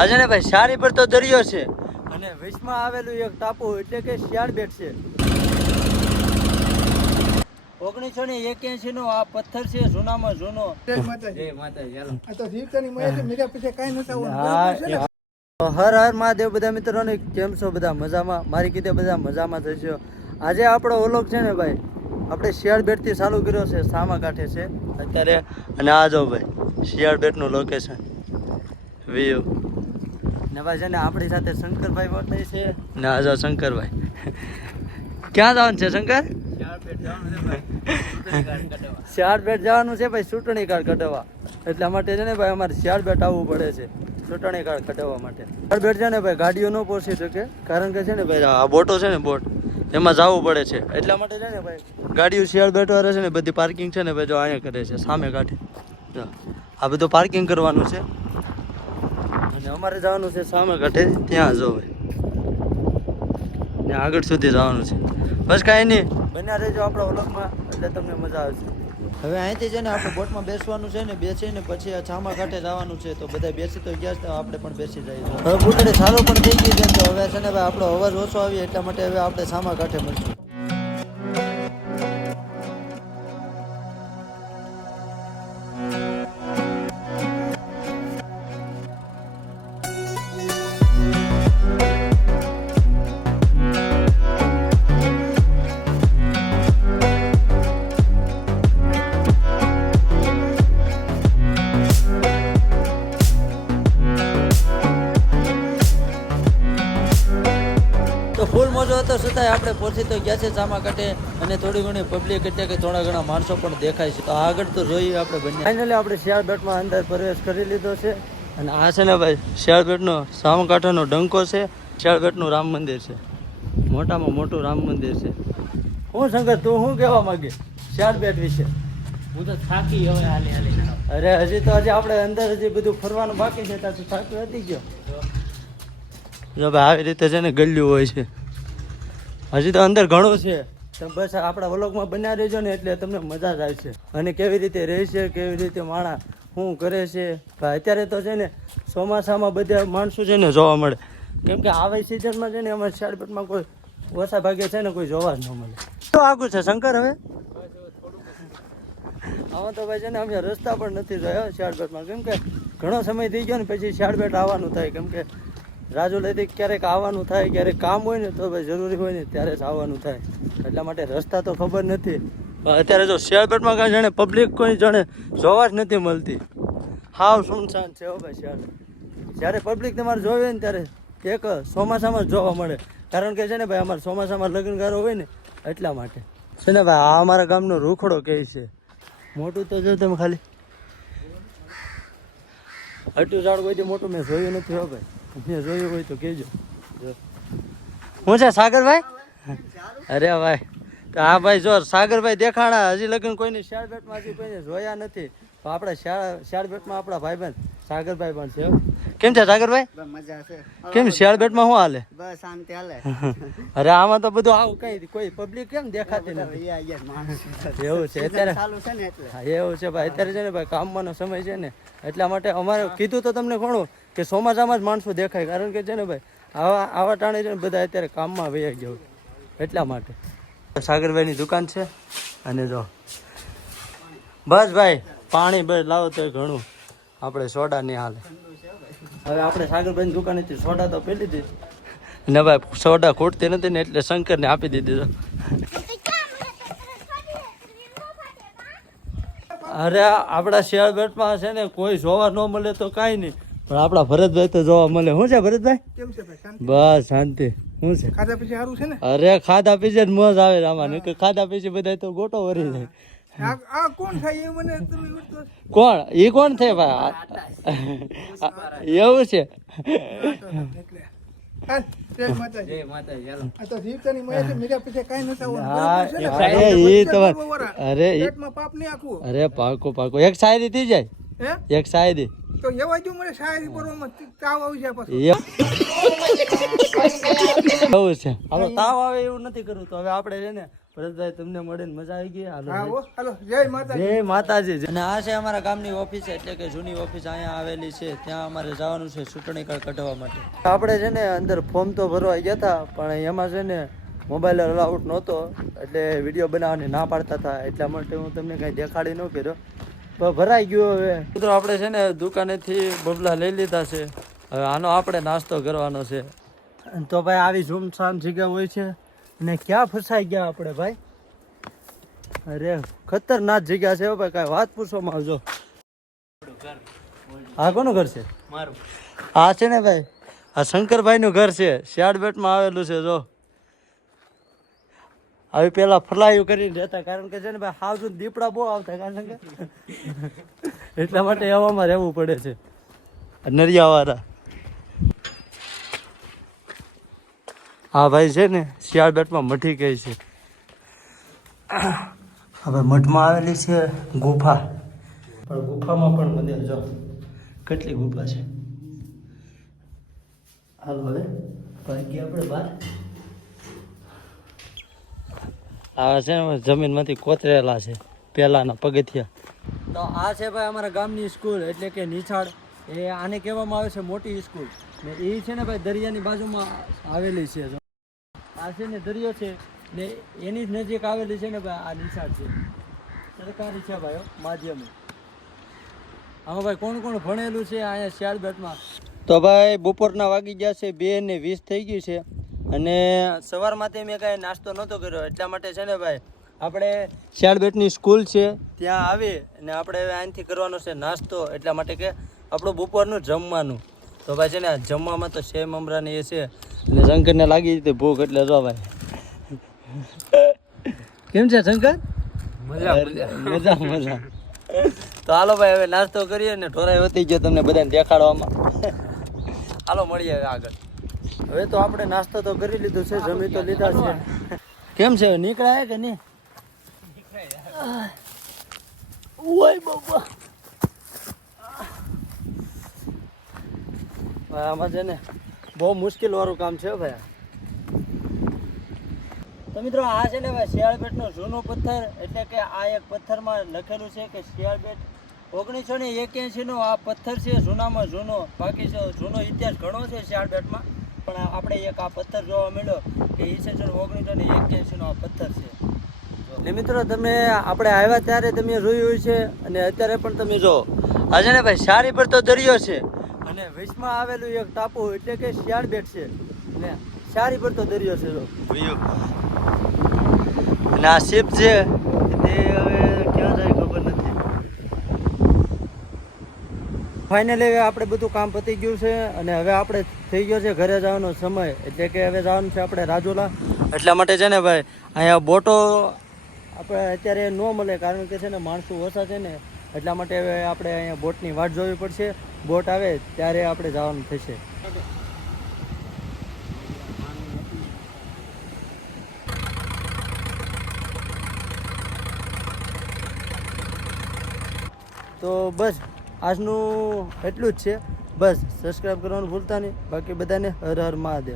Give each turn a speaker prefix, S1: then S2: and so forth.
S1: આજે ને ભાઈ સારી પર તો દરિયો છે. અને વિશમાં આવેલું એક ટાપુ એટલે કે શિયાળ બેટ છે. ઓગણીસો ને એક્યાસી નો આ પથ્થર છે જૂનામાં જૂનો. હર હર મહાદેવ બધા મિત્રોને કેમ છો બધા મજામાં? મારી કીધે બધા મજામાં થશો આજે આપણો ઓલોક છે ને ભાઈ આપણે શિયાળ બેટથી ચાલુ કર્યો છે સામા કાંઠે છે. અત્યારે અને આ જો ભાઈ શિયાળ બેટનું લોકેશન વ્યૂ ને ભાઈ છે ને આપણી સાથે શંકરભાઈ વર્તાય છે. ને આ શંકરભાઈ. ક્યાં જવાનું છે શંકર? શિયાળબેટ જવાનું છે ભાઈ ચૂંટણી કાર્ડ કઢાવવા. એટલા માટે છે ને ભાઈ અમારે શિયાળ બેટ આવવું પડે છે ચૂંટણી કાર્ડ કઢાવવા માટે. શિયાળ બેટ છે ને ભાઈ ગાડીઓ ન પહોંચી શકે કારણ કે છે ને ભાઈ આ બોટો છે ને બોટ એમાં જવું પડે છે. એટલા માટે છે ને ભાઈ ગાડીઓ શિયાળ બેટ વાળા છે ને બધી પાર્કિંગ છે ને ભાઈ જો અહીંયા કરે છે સામે કાઢે આ બધું પાર્કિંગ કરવાનું છે. અને અમારે જવાનું છે સામે ઘટે ત્યાં જો ભાઈ ને આગળ સુધી જવાનું છે. બસ કાંઈ નહીં બન્યા રહેજો આપણા વ્લોગમાં એટલે તમને મજા આવશે. હવે અહીંથી છે ને આપણે બોટમાં બેસવાનું છે ને બેસીને પછી આ છામા કાંઠે જવાનું છે. તો બધા બેસી તો ગયા છે તો આપણે પણ બેસી જઈએ. હવે બુટડે સારો પણ થઈ ગઈ છે તો હવે છે ને ભાઈ આપણો અવાજ ઓછો આવી એટલા માટે હવે આપણે છામા કાંઠે મળશું. છતાંય આપણે પહોંચી તો ગયા છે ચામા કાંઠે અને થોડી ઘણી પબ્લિક એટલે કે થોડા ઘણા માણસો પણ દેખાય છે. તો આગળ તો જોઈએ આપણે બંને. ફાઇનલી આપણે શિયાળબેટમાં અંદર પ્રવેશ કરી લીધો છે. અને આ છે ને ભાઈ શિયાળબેટનો સામકાંઠાનો ડંકો છે. શિયાળગઢનું રામ મંદિર છે. મોટામાં મોટું રામ મંદિર છે. હું શંકર તું શું કહેવા માંગે શિયાળબેટ વિશે?
S2: હું તો થાકી હવે હાલી હાલી.
S1: અરે હજી તો હજી આપણે અંદર હજી બધું ફરવાનું બાકી છે ત્યાં તો થાકી હતી ગયો. જો ભાઈ આવી રીતે છે ને ગલ્યું હોય છે. હજી તો અંદર ઘણું છે. તો બસ આપણા વ્લોગમાં બન્યા રહેજો ને એટલે તમને મજા જ આવશે. અને કેવી રીતે રહે છે કેવી રીતે માણા, શું કરે છે? અત્યારે તો છે ને ચોમાસામાં બધા માણસો છે ને જોવા મળે. કેમ કે આવી સિઝનમાં છે ને અમારે શાળપટમાં કોઈ ઓછા ભાગે છે ને કોઈ જોવા જ ન મળે. તો આગું છે, શંકર હવે? આમાં તો ભાઈ છે ને અમે રસ્તા પણ નથી જોયા શાળબેટમાં કેમ કે ઘણો સમય થઈ ગયો ને પછી શાળબેટ આવવાનું થાય. કેમ કે રાજુ લઈથી ક્યારેક આવવાનું થાય, ક્યારેક કામ હોય ને તો ભાઈ જરૂરી હોય ને ત્યારે જ આવવાનું થાય. એટલા માટે રસ્તા તો ખબર નથી. અત્યારે જો શિયાળપેટમાં કાંઈ જાણે પબ્લિક કોઈ જાણે જોવા જ નથી મળતી. હાવ સુનસાન છે હો ભાઈ શાળ જ્યારે પબ્લિક તમારે જોવે ને ત્યારે એક ચોમાસામાં જ જોવા મળે. કારણ કે છે ને ભાઈ અમારે ચોમાસામાં લગ્નગારો હોય ને એટલા માટે. છે ને ભાઈ, આ અમારા ગામનો રૂખડો કહે છે. મોટું તો જો તમે ખાલી. હટ્યું ઝાડ કોઈથી મોટું મેં જોયું નથી હો ભાઈ. મેં જોયું હોય તો કહેજો. જો. હું છે સાગરભાઈ? અરે ભાઈ તો આ ભાઈ જો સાગરભાઈ દેખાણા હજી લગન કોઈની શાળ બેટમાં હજી કોઈને જોયા નથી. તો આપણા શાળ શાળ બેટમાં આપણા ભાઈબંધ સાગરભાઈ પણ છે કેમ છે સાગરભાઈ?
S3: મજા છે.
S1: કેમ શાળ બેટમાં શું હાલે?
S3: બસ શાંતિ હાલે.
S1: અરે આમાં તો બધું આવું કઈ કોઈ પબ્લિક કેમ દેખાતી નથી? એવું છે અત્યારે
S3: ચાલુ છે ને એટલે.
S1: હા એવું છે ભાઈ. અત્યારે છે ને ભાઈ કામમાંનો સમય છે ને એટલા માટે અમારે કીધું તો તમને ઘણું કે ચોમાસામાં જ માણસો દેખાય, કારણ કે છે ને ભાઈ, આવા આવા ટાણે છે ને બધા અત્યારે કામમાં વહી ગયા એટલા માટે. સાગરભાઈની દુકાન છે, અને જો. બસ ભાઈ, પાણી બસ લાવો તો ઘણું. આપણે સોડા નહીં હાલે. હવે આપણે સાગરભાઈની દુકાનેથી સોડા તો પી લીધી ને ભાઈ, સોડા ખૂટતી નથી ને એટલે શંકરને આપી દીધી અરે, આપણા શિયાળ બેટમાં છે ને કોઈ જોવા ન મળે તો કાંઈ નહીં. પણ આપણા ભરતભાઈ તો જોવા મળે. શું છે ભરતભાઈ?
S3: કેમ છે ભાઈ?
S1: બસ શાંતિ. શું છે?
S3: ખાધા પછી સારું છે ને?
S1: અરે ખાધા પીછે મોજ આવે આમાં. ખાધા પીછે બધા તો ગોટો વરી જાય.
S3: કોણ એ.
S1: કોણ? થાય ભાઈ? એવું છે?
S3: એટલે. હાલ, જય માતાજી.
S2: જય માતાજી હાલો.
S3: આ તો જીવતાની મજા છે. મીરા પછી કાંઈ નથી આવવાનું
S1: હા,
S3: બરાબર છે ને?
S1: અરે
S3: બચ્ચા
S1: ઈ
S3: કરવો
S1: તમારે અરે ઈ-
S3: પેટમાં પાપ નહીં આખું.
S1: અરે પાકો પાકો. એક શાયરી થઈ જાય? એક શાયરી.
S3: તો એવા જો મને શાયરી બોલવામાં તાવ આવી જાય પાછો.
S1: એવું છે? હવે તાવ આવે એવું નથી કરવું. તો હવે આપણે છે ને ભરતભાઈ તમને મળીને મજા આવી ગઈ. હાલો
S3: હાલો જય માતાજી.
S1: જય માતાજી અને આ છે અમારા ગામની ઓફિસ એટલે કે જૂની ઓફિસ અહીંયા આવેલી છે. ત્યાં અમારે જવાનું છે ચૂંટણી કાર્ડ કઢાવવા માટે. આપણે છે ને અંદર ફોર્મ તો ભરવા ગયા હતા પણ એમાં છે ને મોબાઈલ અલાઉડ નહોતો. એટલે વીડિયો બનાવવાની ના પાડતા હતા. એટલા માટે હું તમને કાંઈ દેખાડી ન કર્યો. ભરાઈ ગયો હવે. મિત્રો આપણે છે ને દુકાનેથી બબલા લઈ લીધા છે. હવે આનો આપણે નાસ્તો કરવાનો છે. તો ભાઈ આવી ઝૂમસામ જગ્યા હોય છે. ને ક્યાં ફસાઈ ગયા આપણે ભાઈ? અરે ખતરનાક જગ્યા છે હો ભાઈ કાંઈ વાત પૂછવામાં આવજો. આ કોનું ઘર છે?
S2: મારું.
S1: આ છે ને ભાઈ આ શંકરભાઈ નું ઘર છે. શિયાળબેટમાં આવેલું છે જો. આવી પેલા ફલાયું કરીને રહેતા, કારણ કે છે ને ભાઈ હાવ દીપડા બહુ આવતા, કારણ કે એટલા માટે હવામાં રહેવું પડે છે. નરિયાવાળા હા ભાઈ છે ને, શિયાળબેટમાં મઠી કહે છે. હવે મઠમાં આવેલી છે ગુફા. પણ ગુફામાં પણ મંદિર જો કેટલી ગુફા છે? હાલ હવે ભાગી આપણે બહાર આ છે ને જમીનમાંથી કોતરેલા છે પહેલાંના પગથિયા. તો આ છે ભાઈ અમારા ગામની સ્કૂલ એટલે કે નિછાડ એ આને કહેવામાં આવે છે મોટી સ્કૂલ ને એ છે ને ભાઈ દરિયાની બાજુમાં આવેલી છે. આ છે ને દરિયો છે ને એની જ નજીક આવેલી છે ને ભાઈ આ નિશાળ છે. સરકારી છે ભાઈ હો, આમાં ભાઈ કોણ કોણ ભણેલું છે અહીંયા શિયાળબેટમાં? તો ભાઈ બપોરના વાગી ગયા છે બે ને વીસ થઈ ગયું છે. અને સવારમાંથી મેં કાંઈ નાસ્તો નહોતો કર્યો. એટલા માટે છે ને ભાઈ આપણે શિયાળબેટની સ્કૂલ છે ત્યાં આવી અને આપણે હવે અહીંથી કરવાનો છે નાસ્તો. એટલા માટે કે આપણું બપોરનું જમવાનું. તો ભાઈ છે ને જમવામાં તો સેમ અમરાની એ છે. અને શંકરને લાગી હતી ભૂખ એટલે જો ભાઈ. કેમ છે શંકર?
S2: મજા
S1: મજા. મજા તો હાલો ભાઈ હવે નાસ્તો કરીએ ને ઢોરાઈ વધી ગયો તમને બધાને દેખાડવામાં. હાલો મળીએ આગળ. હવે તો આપણે નાસ્તો તો કરી લીધો છે જમી તો લીધા છે. કેમ છે નીકળાય કે નહીં? ઓય ભાઈ આમાં છે ને બહુ મુશ્કેલ વાળું કામ છે ભાઈ. તો મિત્રો આ છે ને ભાઈ શિયાળબેટનો જૂનો પથ્થર એટલે કે આ એક પથ્થરમાં લખેલું છે કે શિયાળબેટ ઓગણીસો ને એક્યાસી નો આ પથ્થર છે જૂનામાં જૂનો. બાકી જૂનો ઇતિહાસ ઘણો છે શિયાળબેટમાં. પણ આપણે એક આ પથ્થર જોવા મળ્યો કે ઈસવીસન ઓગણીસો ને એક્યાસી નો આ પથ્થર છે. ને મિત્રો તમે આપણે આવ્યા ત્યારે તમે જોયું છે અને અત્યારે પણ તમે જો. આજે ને ભાઈ સારી પર તો દરિયો છે. અને વચમાં આવેલું એક ટાપુ એટલે કે શિયાળબેટ છે. ને સારી પર તો દરિયો છે જો. અને આ શિપ છે તે હવે ક્યાં જાય ખબર નથી ફાઇનલી હવે આપણે બધું કામ પતી ગયું છે અને હવે આપણે થઈ ગયો છે ઘરે જવાનો સમય. એટલે કે હવે જવાનું છે આપણે રાજુલા. એટલા માટે છે ને ભાઈ, અહીંયા બોટો આપણે અત્યારે ન મળે કારણ કે છે ને માણસો ઓછા છે ને. એટલા માટે હવે આપણે અહીંયા બોટની વાટ જોવી પડશે. બોટ આવે ત્યારે આપણે જવાનું થશે. તો બસ આજનું એટલું જ છે. બસ સબસ્ક્રાઈબ કરવાનું ભૂલતા નહીં. બાકી બધાને હર હર મહાદેવ.